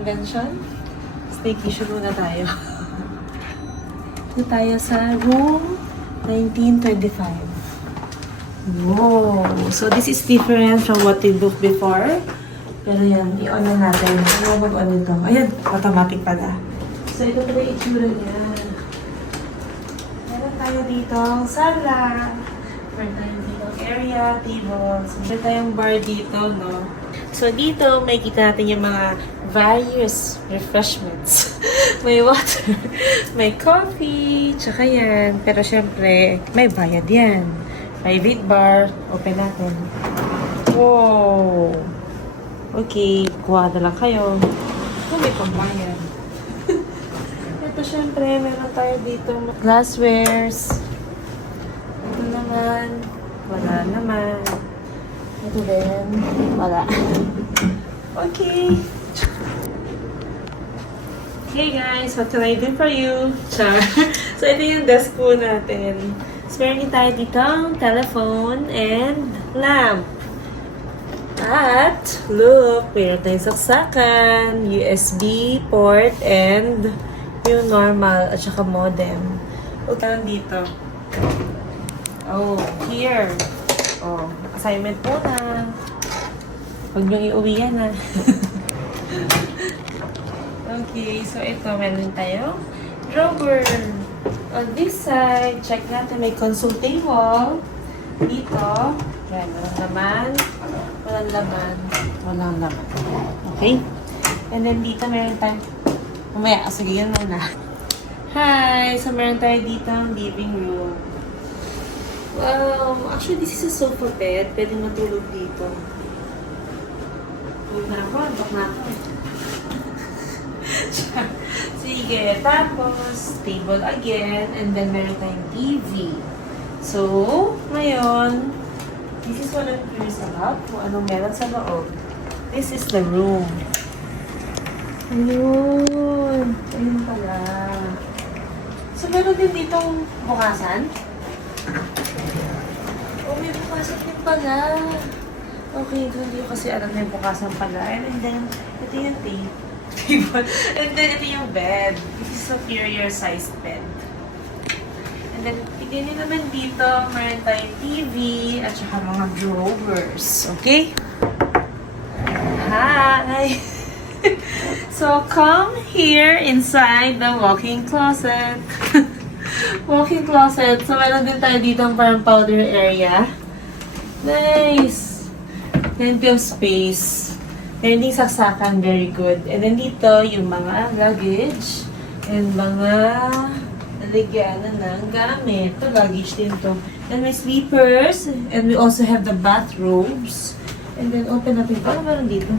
convention. Staycation muna tayo. Dito tayo sa room 1925. Wow! So, this is different from what we booked before. Pero yan, i-on na natin. Ano mag-on ito? Ayan, automatic pala. So, ito pala yung itsura niya. Meron tayo dito ang sala. Meron tayong dito area, tables. Meron tayong bar dito, no? So, dito, may kita natin yung mga various refreshments. May water, may coffee, tsaka yan. Pero syempre, may bayad yan. Private bar, open natin. Wow! Okay, kuha na lang kayo. May pambayad. Ito syempre, meron tayo dito glasswares. Ito naman, wala naman. Ito din, wala. Okay. Hey guys, what can I do for you? Char. So, ito yung desk po natin. So, meron din tayo dito ang telephone and lamp. At, look, meron tayong saksakan, USB port, and yung normal, at saka modem. Okay, dito. Oh, here. Oh, assignment po na. Huwag niyong iuwi yan, ha. Okay, so ito, meron tayo drawer. On this side, check natin, may console table. Dito, yan, walang laman. Walang laman. Walang laman. Okay? And then dito, meron tayo, mamaya, sige, yan muna. Hi! So, meron tayo dito ang living room. Actually, this is a sofa bed. Pwede matulog dito. Huwag na ako, antok na ako. Sige, tapos table again, and then meron tayong TV. So, ngayon, this is what I'm curious about, kung anong meron sa loob. This is the room. Ayun. Ayun pala. So, meron din ditong bukasan. Oh, may bukasan din pala. Okay, hindi ko kasi alam na yung bukasan pala. And then, ito yung table. And then, ito yung bed. This is a superior sized bed. And then, tignan nyo naman dito, meron tayong TV at saka mga drawers. Okay? Hi! So, come here inside the walk-in closet. Walk-in closet. So, meron din tayo dito ang parang powder area. Nice! Plenty of space. Meron ding saksakan, very good. And then dito, yung mga luggage and mga naligyanan ng gamit. Ito, luggage din to. And may sleepers. And we also have the bathrobes. And then, open natin. Ano meron dito?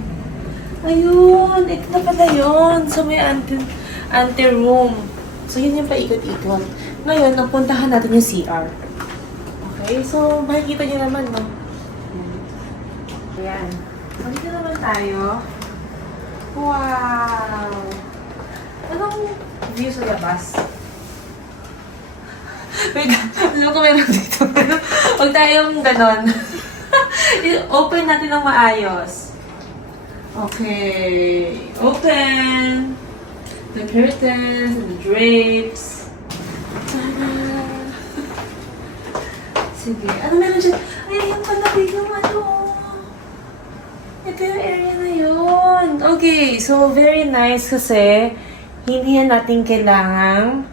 Ayun! Ito na pala yun. So, may ante-room. So, yun yung paikot-ikot. Ngayon, napuntahan natin yung CR. Okay? So, makikita nyo naman, no? Ayan. So, dito naman tayo. Wow! Anong view sa labas? Wait, ano ko meron dito? Huwag tayong ganon. Open natin ng maayos. Okay. Open! The curtains and the drapes. Tada! Sige. Ano meron dyan? Ay, yung palapit yung ano. Ito yung area na yun. Okay, so very nice kasi hindi na natin kailangang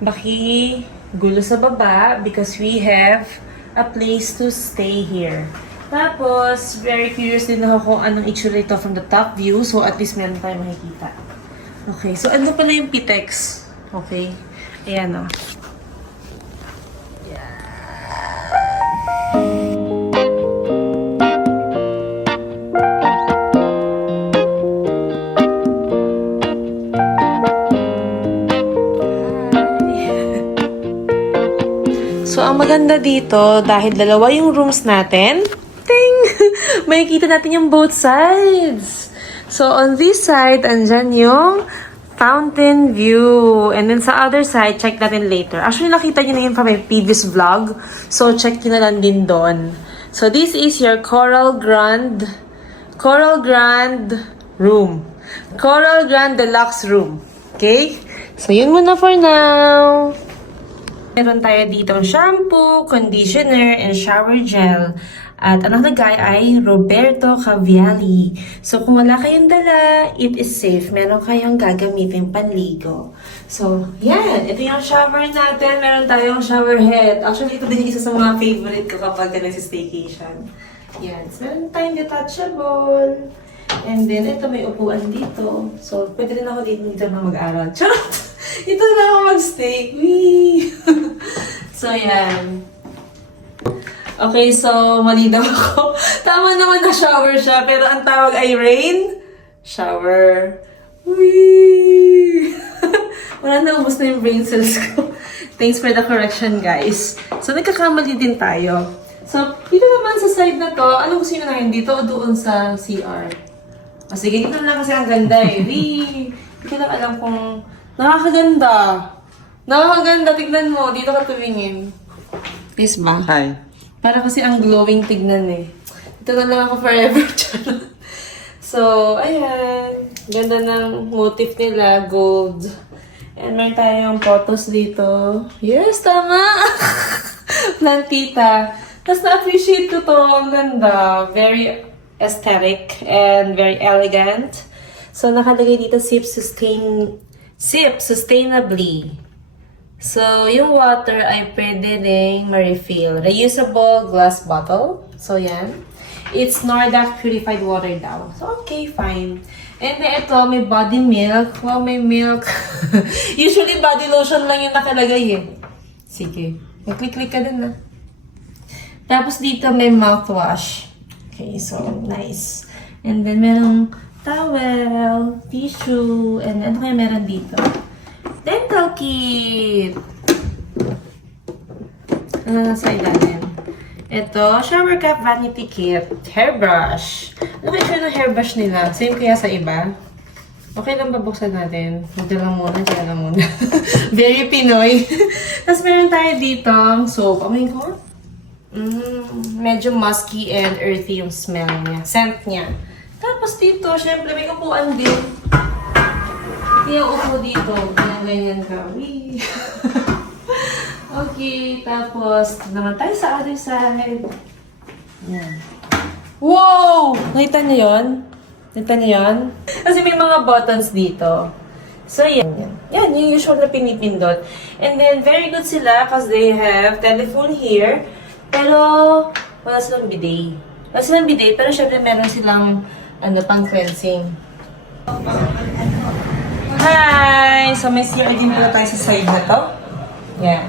makigulo sa baba because we have a place to stay here. Tapos, very curious din ako kung anong itsura ito from the top view. So, at least meron tayong makikita. Okay, so ano pala yung Pitex? Okay, ayan o. So, ang maganda dito, dahil dalawa yung rooms natin, ting! Makikita natin yung both sides. So, on this side, andyan yung fountain view. And then sa other side, check natin later. Actually, nakita nyo na yun from my previous vlog. So, check nyo na lang din doon. So, this is your Coral Grand room. Coral Grand Deluxe Room. Okay? So, yun muna for now. Meron tayo ditong shampoo, conditioner, and shower gel. At ang nakalagay ay Roberto Caviali. So, kung wala kayong dala, it is safe. Meron kayong gagamitin panligo. So, yan. Ito yung shower natin. Meron tayong shower head. Actually, ito din yung isa sa mga favorite ko kapag nag-staycation. Yan. So, meron tayong detachable. And then, ito may upuan dito. So, pwede rin ako dito na mag-aral. Charot! Ito na ako mag-stay. Wee! So, yan. Okay, so, mali daw ako. Tama naman na shower siya, pero ang tawag ay rain shower. Wee! Wala na, ubos na yung brain cells ko. Thanks for the correction, guys. So, nagkakamali din tayo. So, dito naman sa side na to, anong gusto nyo na yun? Dito o doon sa CR? O sige, dito na lang kasi ang ganda eh. Wee! Hindi ko lang alam kung nakakaganda. Nakakaganda, tignan mo. Dito ka tumingin. Peace ba? Hi. Para kasi ang glowing tignan eh. Ito na lang ako forever. So, ayan. Ganda ng motif nila. Gold. And meron tayong photos dito. Yes, tama! Plantita. Tapos na-appreciate ko to. Ang ganda. Very aesthetic and very elegant. So, nakalagay dito, sip sustainably. So, yung water ay pwede ring ma-refill. Reusable glass bottle. So, yan. It's Nordac purified water daw. So, okay, fine. And then, ito, may body milk. Wow, may milk. Usually, body lotion lang yung nakalagay eh. Sige. Mag-click-click ka din na. Tapos, dito may mouthwash. Okay, so, nice. And then, merong towel, tissue, and ano kaya meron dito? Dental kit! Ano nasa ilalim? Ito, shower cap vanity kit. Hairbrush. Ano kaya ng hairbrush nila? Same kaya sa iba? Okay lang ba buksan natin? Dito lang muna, dito lang muna. Very Pinoy. Tapos meron tayo dito ang soap. Amoy ko? Medyo musky and earthy yung smell niya. Scent niya. Tapos dito, syempre may upuan din. Hindi yung upo dito. Ganyan ka. Wee. Okay, tapos naman tayo sa other side. Yan. Wow! Nakita niyo yun? Nakita niyo yun? Kasi may mga buttons dito. So, yan. Yan, yung usual na pinipindot. And then, very good sila because they have telephone here. Pero, wala silang bidet. Wala silang bidet, pero syempre meron silang pang-cleansing. Hi! So, may CR din dito tayo sa side na to. Yan.